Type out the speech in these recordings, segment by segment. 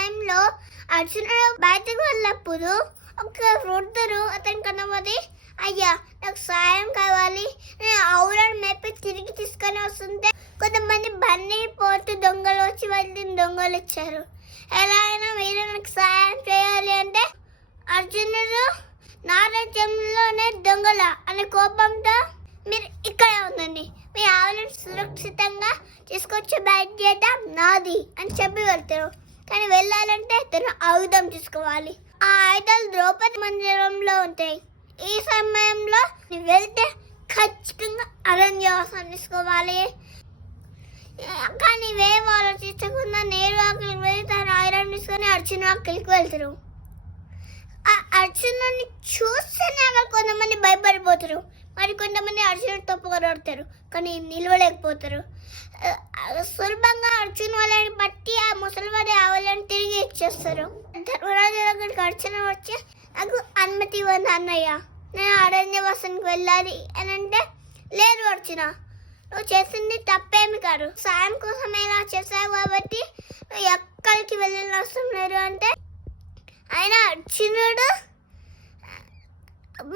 సమయంలో అర్జునుడు బయటకు వెళ్ళినప్పుడు ఒక వృద్ధుడు అతని కనబడి, అయ్యా నాకు సాయం కావాలి, నేను ఆవులను మేపి తిరిగి తీసుకొని వస్తుంటే కొంతమంది బండి పోటు దొంగలు వచ్చి వాళ్ళని దొంగలు ఇచ్చారు, ఎలా అయినా మీరు నాకు సాయం చేయాలి అంటే అర్జునుడు నా రాజ్యంలోనే దొంగల అనే కోపంతో మీరు ఇక్కడే ఉండండి, మీ ఆవులను సురక్షితంగా తీసుకొచ్చే బాధ్యత నాది అని చెప్పి వెళ్తారు. కానీ వెళ్ళాలంటే తను ఆయుధం తీసుకోవాలి. ఆ ఆయుధాలు ద్రౌపది మందిరంలో ఉంటాయి. ఈ సమయంలో వెళ్తే ఖచ్చితంగా అరణ్యవాసం తీసుకోవాలి. కానీ వేరే ఆలోచించకుండా నేరు అక్కడికి వెళ్ళి తన ఆయుధం తీసుకొని అర్జును అక్కడికి వెళ్తారు. ఆ అర్జునుడిని చూస్తేనే అక్కడ కొంతమంది భయపడిపోతారు, మరి కొంతమంది అర్జునుడు తప్పుకొడతారు, కానీ నిలవలేకపోతారు. సులభంగా అర్జున్ వాళ్ళని బట్టి ఆ ముసలివాడి ఆవులను తిరిగి ఇచ్చేస్తారు. ధర్మరాజు దగ్గరికి అర్జున వచ్చి, నాకు అనుమతి ఇవ్వండి అన్నయ్య, నేను అరణ్యవాసానికి వెళ్ళాలి అని అంటే, లేదు అర్జున, నువ్వు చేసింది తప్పేమి కాదు, సాయం కోసం ఇలా చేశావు కాబట్టి నువ్వు ఎక్కడికి వెళ్ళిన అవసరం లేదు అంటే, ఆయన అర్జునుడు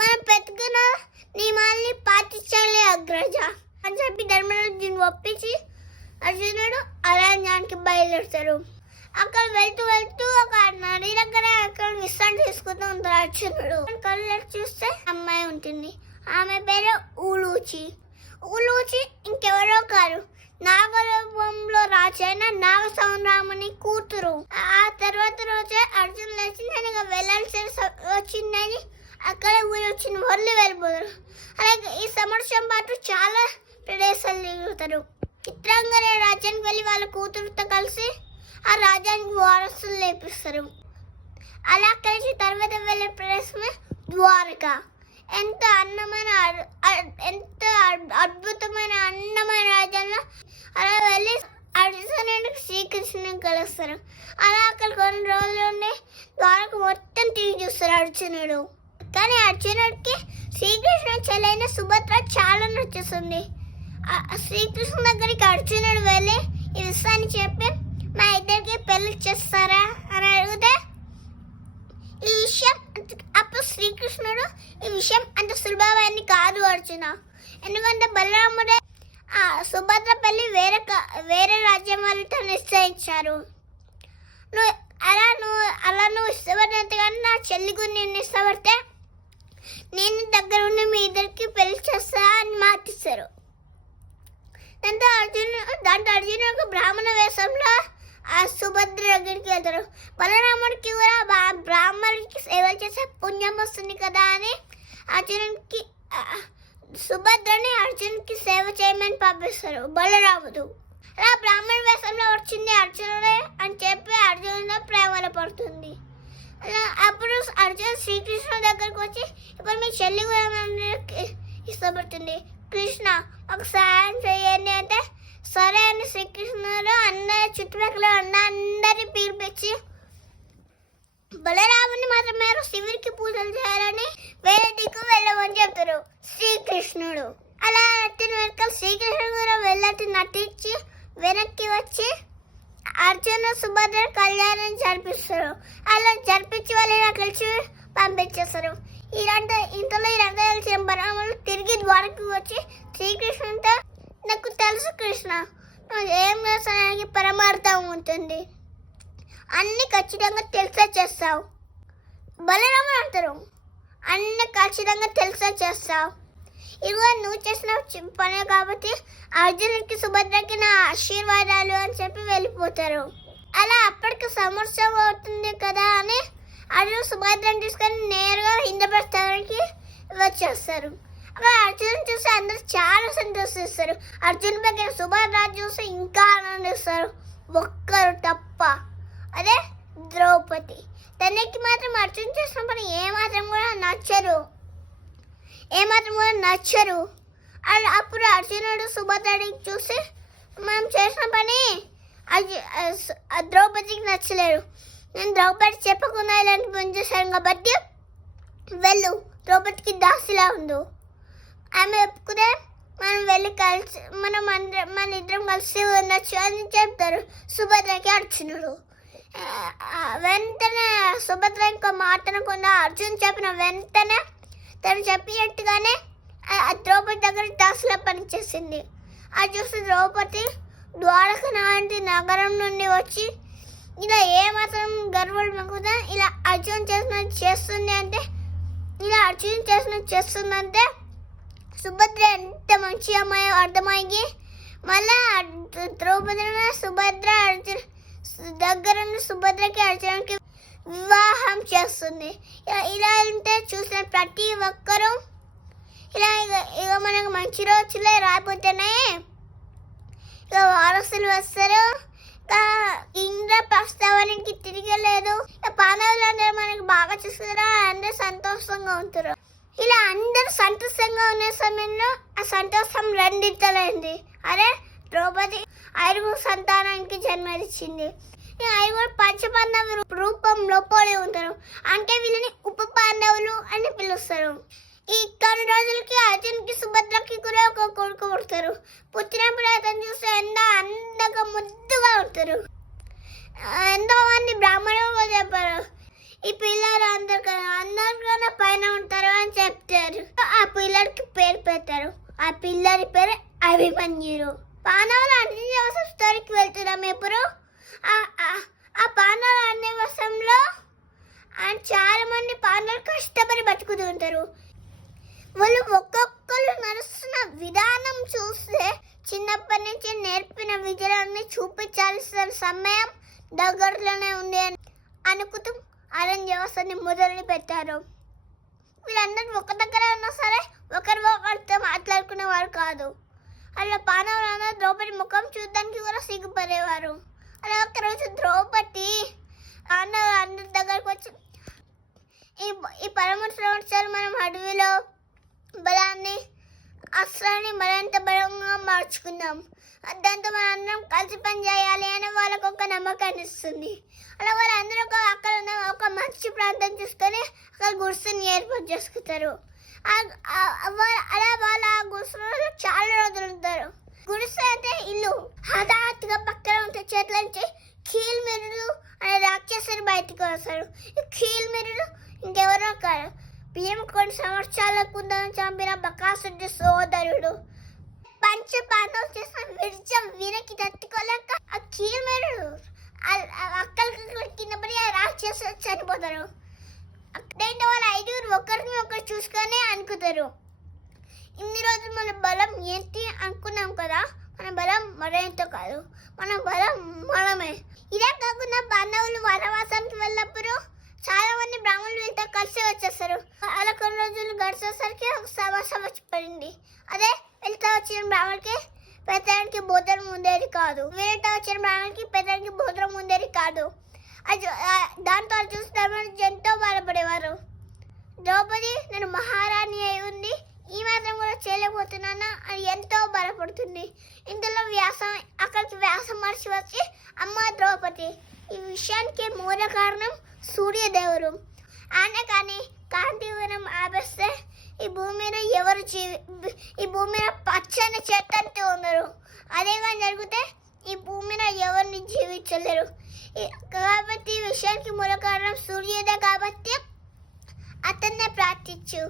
మనం పెట్టుకున్న నియమాల్ని పాటించాలి అగ్రజ అని చెప్పి ధర్మరాజుని ఒప్పించి అర్జునుడు అరణ్యానికి బయలుదేరుతారు. అక్కడ వెళ్తూ వెళ్తూ ఒక నది దగ్గర అక్కడ విశ్రాంతి తీసుకుంటూ ఉంటారు అర్జునుడు. కళ్ళు చూస్తే అమ్మాయి ఉంటుంది, ఆమె పేరు ఊలూచి. ఊలూచి ఇంకెవరో కాదు, నాగరూపంలో రాజైన నాగ సంరాముని కూతురు. ఆ తర్వాత రోజే అర్జున్ లేచి నేను ఇక వెళ్ళాల్సి వచ్చిందని అక్కడ ఊరొచ్చిన వదిలి వెళ్ళిపోతారు. అలాగే ఈ సంవత్సరం పాటు చాలా ప్రదేశాలు తిరుగుతారు. చిత్రాంగన రాజ్యానికి వెళ్ళి వాళ్ళ కూతురుతో కలిసి ఆ రాజ్యానికి వారసులు లేపిస్తారు. అలా కలిసి తర్వాత వెళ్ళే ప్రదేశమే ద్వారక. ఎంత అద్భుతమైన అందమైన రాజ్యంలో అలా వెళ్ళి అర్జునుడికి శ్రీకృష్ణుని కలుస్తారు. అలా అక్కడ కొన్ని రోజులు ఉండి ద్వారక మొత్తం తిరిగి చూస్తారు అర్జునుడు. కానీ అర్జునుడికి శ్రీకృష్ణుడి చెల్లైన సుభద్ర చాలా నచ్చేస్తుంది. శ్రీకృష్ణ దగ్గరికి అర్జునుడు వెళ్ళి ఈ విషయాన్ని చెప్పి, మా ఇద్దరికి పెళ్లి చేస్తారా అని అడిగితే ఈ విషయం అప్పుడు శ్రీకృష్ణుడు, ఈ విషయం అంత సులభమైంది కాదు అర్జున, ఎందుకంటే బలరాముడే సుభద్ర పెళ్లి వేరే రాజ్యం వాళ్ళతో నిశ్చయించారు. నువ్వు ఇష్టపడినంత కానీ నా చెల్లి గురించి నేను ఇష్టపడితే నేను దగ్గర ఉండి మీ ఇద్దరికి పెళ్లి చేస్తా అని మాటిస్తారు. దాంతో అర్జునుడు ఒక బ్రాహ్మణ వేషంలో ఆ సుభద్ర దగ్గరికి వెళ్తారు. బలరాముడికి కూడా బ్రాహ్మణుడికి సేవ చేసే పుణ్యం వస్తుంది కదా అని అర్జునుడికి సుభద్రని అర్జునుడికి సేవ చేయమని పంపిస్తారు బలరాముడు. అలా బ్రాహ్మణ వేషంలో వచ్చింది అర్జునుడే అని చెప్పి అర్జునుడితో ప్రేమలో పడుతుంది. అలా అప్పుడు అర్జున్ శ్రీకృష్ణ దగ్గరకు వచ్చి, ఇప్పుడు మీ చెల్లి కూడా ఇష్టపడుతుంది, కృష్ణ ఒక సాయం చేయండి అంటే, సరే అని శ్రీకృష్ణుడు అందరి చుట్టుపక్కల ఉన్న అందరినీ పిలిపించి బలరాముని మాత్రం మీరు శివుడికి పూజలు చేయాలని వేరే దిక్కు వెళ్ళమని చెప్తారు శ్రీకృష్ణుడు. అలా నటిన వెనక శ్రీకృష్ణుడు కూడా వెళ్ళట్టు నటించి వెనక్కి వచ్చి అర్జున సుభద్ర కళ్యాణం జరిపిస్తారు. అలా జరిపించి వాళ్ళని కలిసి పంపించేస్తారు. ఇంతలో ఇదంతా తెలిసిన బలరాముడు తిరిగి ద్వారకకు వచ్చి శ్రీకృష్ణుడితో, నాకు తెలుసు కృష్ణ, నువ్వు ఏం చేస్తానికి పరమార్థం ఉంటుంది, అన్ని ఖచ్చితంగా తెలిసే చేస్తావు. బలరాముడు అంటారు, అన్ని ఖచ్చితంగా తెలిసే చేస్తావు, ఇదిగో నువ్వు చేసిన పనే కాబట్టి అర్జునుడికి సుభద్రకి నా ఆశీర్వాదాలు అని చెప్పి వెళ్ళిపోతారు. అలా అప్పటికి సంవత్సరం అవుతుంది కదా అని అర్జునుడు సుభద్రని తీసుకొని నేరుగా ఇంద్రప్రస్థానికి వచ్చేస్తారు. అక్కడ అర్జునుని చూసి అందరూ చాలా సంతోషిస్తారు. అర్జున్ దగ్గర సుభద్ర చూసి ఇంకా ఆనందిస్తారు, ఒక్కరు తప్ప, అదే ద్రౌపది. తనకి మాత్రం అర్జున్ చేసిన పని ఏమాత్రం కూడా నచ్చరు. అప్పుడు అర్జునుడు సుభద్రని చూసి, మనం చేసిన పని ద్రౌపదికి నచ్చలేదు, నేను ద్రౌపది చెప్పకుండా ఇలాంటి పని చేశాను కాబట్టి వెళ్ళు, ద్రౌపదికి దాసిలా ఉండు, ఆమె ఒప్పుకునే మనం వెళ్ళి కలిసి మన ఇద్దరం కలిసి ఉండొచ్చు అని చెప్తారు సుభద్రకి అర్జునుడు. వెంటనే సుభద్ర ఇంకో మాట్లాడకుండా అర్జున్ చెప్పిన వెంటనే తను చెప్పినట్టుగానే ద్రౌపది దగ్గర దాసులా పనిచేసింది. అది చూసి ద్రౌపది ద్వారక లాంటి నగరం నుండి వచ్చి ఇలా ఏమాత్రం గర్వపడకుండా ఇలా అర్జున్ చేస్తుందంటే సుభద్ర ఎంత మంచి అమ్మాయో అర్థమయ్యి మళ్ళా ద్రౌపది సుభద్ర దగ్గరున్న సుభద్రకి అర్జునుడికి వివాహం చేస్తుంది. ఇలా ఉంటే చూసిన ప్రతి ఒక్కరూ ఇలా ఇక మనకు మంచి రోజులే రాబోతున్నాయి, ఇక వారసులు వస్తారు, ఇంద్ర ప్రస్తావనకి తిరగలేదు, పాండవులు అందరూ మనకు బాగా చూసుకుంటారు, అందరూ సంతోషంగా ఉంటారు. ఇలా అందరూ సంతోషంగా ఉన్న సమయంలో ఆ సంతోషం రెండింతలైంది. అరే ద్రౌపది 5 సంతానానికి జన్మనిచ్చింది. ఈ 5 పంచపాండవులు రూపంలో పోలి ఉంటారు, అంటే వీళ్ళని ఉప పాండవులు అని పిలుస్తారు. ఈ కొన్ని రోజులకి అర్జున్కి సుభద్రకి కూడా ఒక కొడుకు పుడతారు. పుట్టినప్పుడు అతను చూస్తే ఎంత అందంగా ముద్దుగా ఉంటారు. ఎంతో మంది బ్రాహ్మణులు చెప్పారు, ఈ పిల్లలు అందరికన్నా పైన ఉంటారు అని చెప్తారు. ఆ పిల్లడికి పేరు పెట్టారు. ఆ పిల్లడి పేరు అభిమన్యుడు. పాండవులు అరణ్యవాసం స్టోరీకి వెళ్తున్నాం. ఇప్పుడు ఆ పాండవుల అరణ్యవాసంలో చాలా మంది పాండవులు కష్టపడి బతుకుతూ ఉంటారు. వాళ్ళు ఒక్కొక్కరు నడుస్తున్న విధానం చూస్తే చిన్నప్పటి నుంచి నేర్పిన విజయాన్ని చూపించాల్సిన సమయం దగ్గరలోనే ఉంది అని అనుకుంటూ అరణ్యవాసాన్ని మొదలు పెట్టారు. వీళ్ళందరూ ఒక దగ్గర ఉన్నా సరే ఒకరితో మాట్లాడుకునేవారు కాదు. అలా పాండవులందరూ ద్రౌపది ముఖం చూడడానికి కూడా సిగ్గుపడేవారు. అలా ఒకరోజు ద్రౌపది అందరి దగ్గరకు వచ్చి ఈ పరమశ సంవత్సరాలు మనం అడవిలో బలాన్ని అస్త్రాన్ని మరింత బలంగా మార్చుకుందాం, దాంతో మనం అందరం కలిసి పని చేయాలి అని వాళ్ళకు ఒక నమ్మకాన్ని ఇస్తుంది. అలా వాళ్ళందరూ అక్కడ ఉన్న ఒక మంచి ప్రాంతం చూసుకొని అక్కడ గుడిసెని ఏర్పాటు చేసుకుంటారు. అలా వాళ్ళ ఆ గుడిసెలో చాలా రోజులు ఉంటారు. గుడిసె అంటే ఇల్లు. హఠాత్తుగా పక్కన ఉంటే చేతుల నుంచి కీల్మెరుడు అనే రాక్షసుడు బయటకు వస్తాడు. ఈ కీల్మెరుడు ఇంకెవరో కాదు, భీమ కొన్ని సంవత్సరాల కుందని చంపిన బకాసుడి సోదరుడు. పంచ పాండవులు చేసిన విజయం వీరకి తట్టుకోలేక ఆ కీల్మెరుడు అక్కడికి కింద పడి ఆ రాక్షసుడు చనిపోతారు. అక్కడైతే వాళ్ళ 5 ఒకరిని ఒకరు చూసుకొని అనుకుంటారు, ఇన్ని రోజులు మన బలం ఏంటి అనుకున్నాం కదా, మన బలం మరేంతో కాదు, మన బలం మనమే. ఇదే కాకుండా పాండవులు వనవాసానికి వెళ్ళినప్పుడు చాలా మంది బ్రాహ్మణులు వీళ్ళతో కలిసి వచ్చేస్తారు. అలా కొన్ని రోజులు గడిచేసరికి సమస్య వచ్చి పడింది. అదే వెళ్తా వచ్చిన బ్రాహ్మణుడికి పెద్దడానికి భోజనం ఉండేది కాదు, వీళ్ళతో వచ్చిన బ్రాహ్మణుడికి పెద్దడానికి భోజనం ఉండేది కాదు. దాంతో చూసిన ఎంతో బాధపడేవారు. ద్రౌపది నేను మహారాణి అయి ఉంది, ఈ మాత్రం కూడా చేయలేకపోతున్నానా అని ఎంతో బాధపడుతుంది. ఇందులో అక్కడికి వ్యాసం మనిషి వచ్చి అమ్మ ద్రౌపది, ఈ విషయానికి మూల కారణం సూర్యదేవుడు. ఆయన కానీ కాంతివనం ఆపేస్తే ఈ భూమి మీద పచ్చని చెట్టు ఉన్నారు. అదే కానీ జరిగితే ఈ భూమి మీద ఎవరిని జీవించలేరు. కాబట్టి ఈ విషయానికి మూల కారణం సూర్యుడే, కాబట్టి అతన్నే ప్రార్థించు,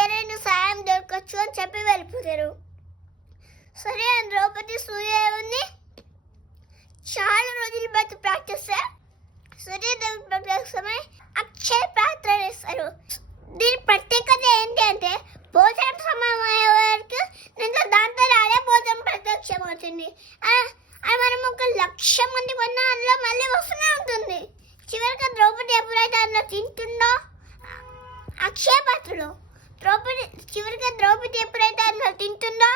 ఏదైనా సాయం దొరకచ్చు అని చెప్పి వెళ్ళిపోతారు. సరే అని ద్రౌపది సూర్యదేవుని చాలా రోజులు బట్టి ప్రార్థిస్తే సూర్యదేవుని ప్రత్యక్షమై అక్షయ ప్రార్థన చేస్తారు. దీని ప్రత్యేకత ఏంటి అంటే భోజనం సమయం అయ్యే వరకు ఇంకా దాంతో అదే భోజనం ప్రత్యక్షం అవుతుంది. మనం ఒక 1,00,000 మంది కొన్నా అందులో మళ్ళీ వస్తూనే ఉంటుంది. చివరిగా ద్రౌపది ఎప్పుడైతే అందులో తింటుందో అక్షయ పాత్రలో ద్రౌపది ఎప్పుడైతే అందులో తింటుందో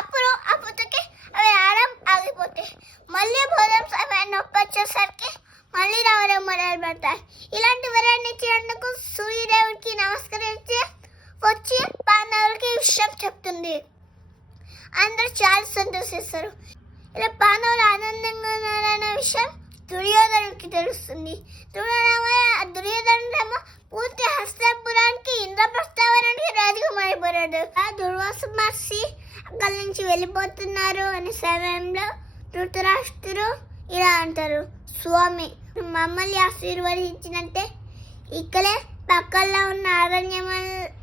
అప్పుడు ఆ పుట్టకి అవి రావడం ఆగిపోతాయి. మళ్ళీ భోజనం సమయం నొప్పి వచ్చేసరికి మళ్ళీ రావడం మొదలు పెడతాయి. ఇలాంటి వరాన్ని ఇచ్చినందుకు సూర్యదేవుడికి నమస్కరించి వచ్చి పాండవులకి విషయం చెప్తుంది. అందరూ చాలా సంతోషిస్తారు. ఇలా పాండవులు ఆనందంగా ఉన్నారన్న విషయం దుర్యోధనుడికి తెలుస్తుంది. దుర్యోధనుడేమో పూర్తి హస్తపురానికి ఇంద్రప్రస్థావనానికి రాజుగా మారిపోయాడు. ఆ దుర్వాస మహర్షి అక్కడి నుంచి వెళ్ళిపోతున్నారు అనే సమయంలో ధృతరాష్ట్రుడు ఇలా అంటారు, స్వామి మమ్మల్ని ఆశీర్వదించినంటే ఇక్కడే పక్కల్లో ఉన్న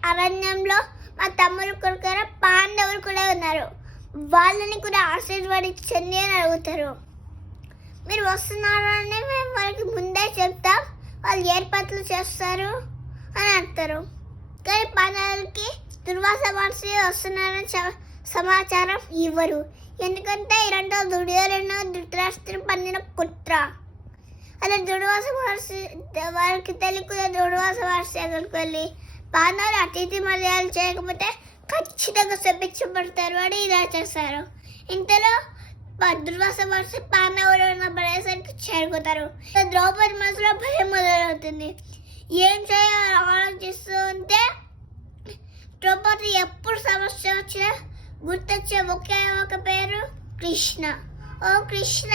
అరణ్యంలో మా తమ్ముడు కొడుకు పాండవులు కూడా ఉన్నారు, వాళ్ళని కూడా ఆశీర్వదించండి అని అడుగుతారు. మీరు వస్తున్నారని మేము వాళ్ళకి ముందే చెప్తాం, వాళ్ళు ఏర్పాట్లు చేస్తారు అని అంటారు. కానీ పాండవులకి దుర్వాస మహర్షి వస్తున్నారని సమాచారం ఇవ్వరు. ఎందుకంటే ఇరంటో దుర్యోధను ధృతరాష్ట్రం పన్నిన కుట్ర. అలా దుర్వాస మహర్షి వారికి తెలియకుండా దుర్వాస మహర్షి అక్కడికి వెళ్ళి పాండవులు అతిథి మర్యాదలు చేయకపోతే ఖచ్చితంగా శపించబడతారు అని ఇలా చేస్తారు. ఇంతలో దుర్వాస మహర్షి పాండవులు ఉన్న ప్రదేశానికి చేరుకుతారు. ద్రౌపది మనసులో భయం మొదలవుతుంది. ఏం చేయాలో ఆలోచిస్తూ ఉంటే ద్రౌపది ఎప్పుడు సమస్య వచ్చినా గుర్తొచ్చే ఒకే ఒక పేరు కృష్ణ. ఓ కృష్ణ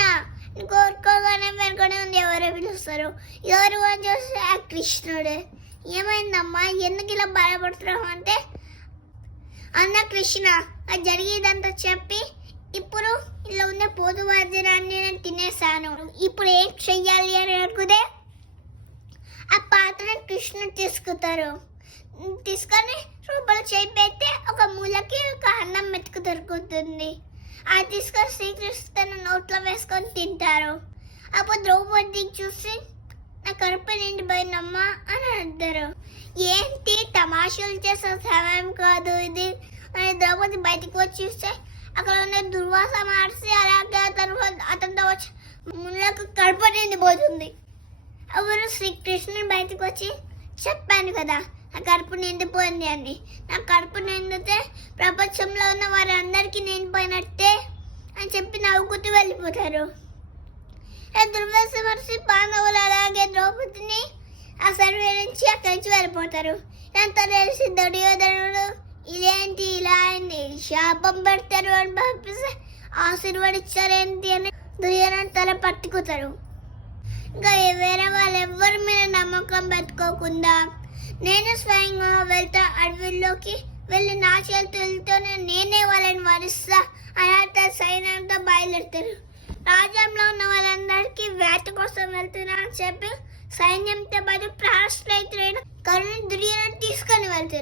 కోరుకోగానే వెనుకనే ఉంది ఎవరో పిలుస్తారు. ఎవరు అని చూస్తే ఆ కృష్ణుడే. ఏమైందమ్మా, ఎందుకు ఇలా బాధపడుతున్నావు అంటే, అన్న కృష్ణ అది జరిగేదంతా చెప్పి ఇప్పుడు ఇలా ఉన్న పోతు వాద్యాన్ని నేను తినేసాను, ఇప్పుడు ఏం చెయ్యాలి అని అనుకుంటే ఆ పాత్రను కృష్ణుడు తీసుకొని రూపాయలు చేపెడితే ఒక మూలకి ఒక అన్నం మెతుకు దొరుకుతుంది. అది తీసుకొని శ్రీకృష్ణ నోట్లో వేసుకొని తింటారు. అప్పుడు ద్రౌపది చూసి నా కడుపు నిండిపోయిందమ్మా అని అంటారు. ఏంటి తమాషాలు చేసే సమయం కాదు ఇది అని ద్రౌపది బయటికి వచ్చి చూస్తే అక్కడ ఉన్న దుర్వాస మహర్షి అలాగే అతనితో వచ్చి ముళ్ళకు కడుపు నిండిపోతుంది. అప్పుడు శ్రీకృష్ణుడు బయటకు వచ్చి చెప్పాను కదా నా కడుపు నిండిపోయింది అని. నా కడుపు నిండితే ప్రపంచంలో ఉన్న వారందరికీ నిండిపోయినట్టే అని చెప్పి నవ్వుకుంటూ వెళ్ళిపోతారు. దుర్వాస మహర్షి పాండవులు అలాగే ద్రౌపదిని ఆ సర్వే నుంచి అక్కడి నుంచి వెళ్ళిపోతారు. ఎంత తెలిసి దుర్యోధనుడు ఇదేంటి ఇలా అయింది, శాపం పెడతారు అని పంపిస్తే ఆశీర్వదించారేంటి అని దుర్యోధన తల పట్టుకుతారు. ఇంకా వేరే వాళ్ళు ఎవరి మీద నమ్మకం పెట్టుకోకుండా నేను స్వయంగా వెళ్తా, అడవిలోకి వెళ్ళి నా చేతులతోనే నేనే వాళ్ళని వరిస్తా అనాథ సైన్యంతో బయలుదేరుతారు. రాజ్యంలో ఉన్న వాళ్ళందరికీ వేట కోసం వెళ్తున్నా అని చెప్పి సైన్యంతో పాటు ప్రాణ స్నేహితుడైన కర్ణుని దుర్యోధన తీసుకొని వెళ్తారు.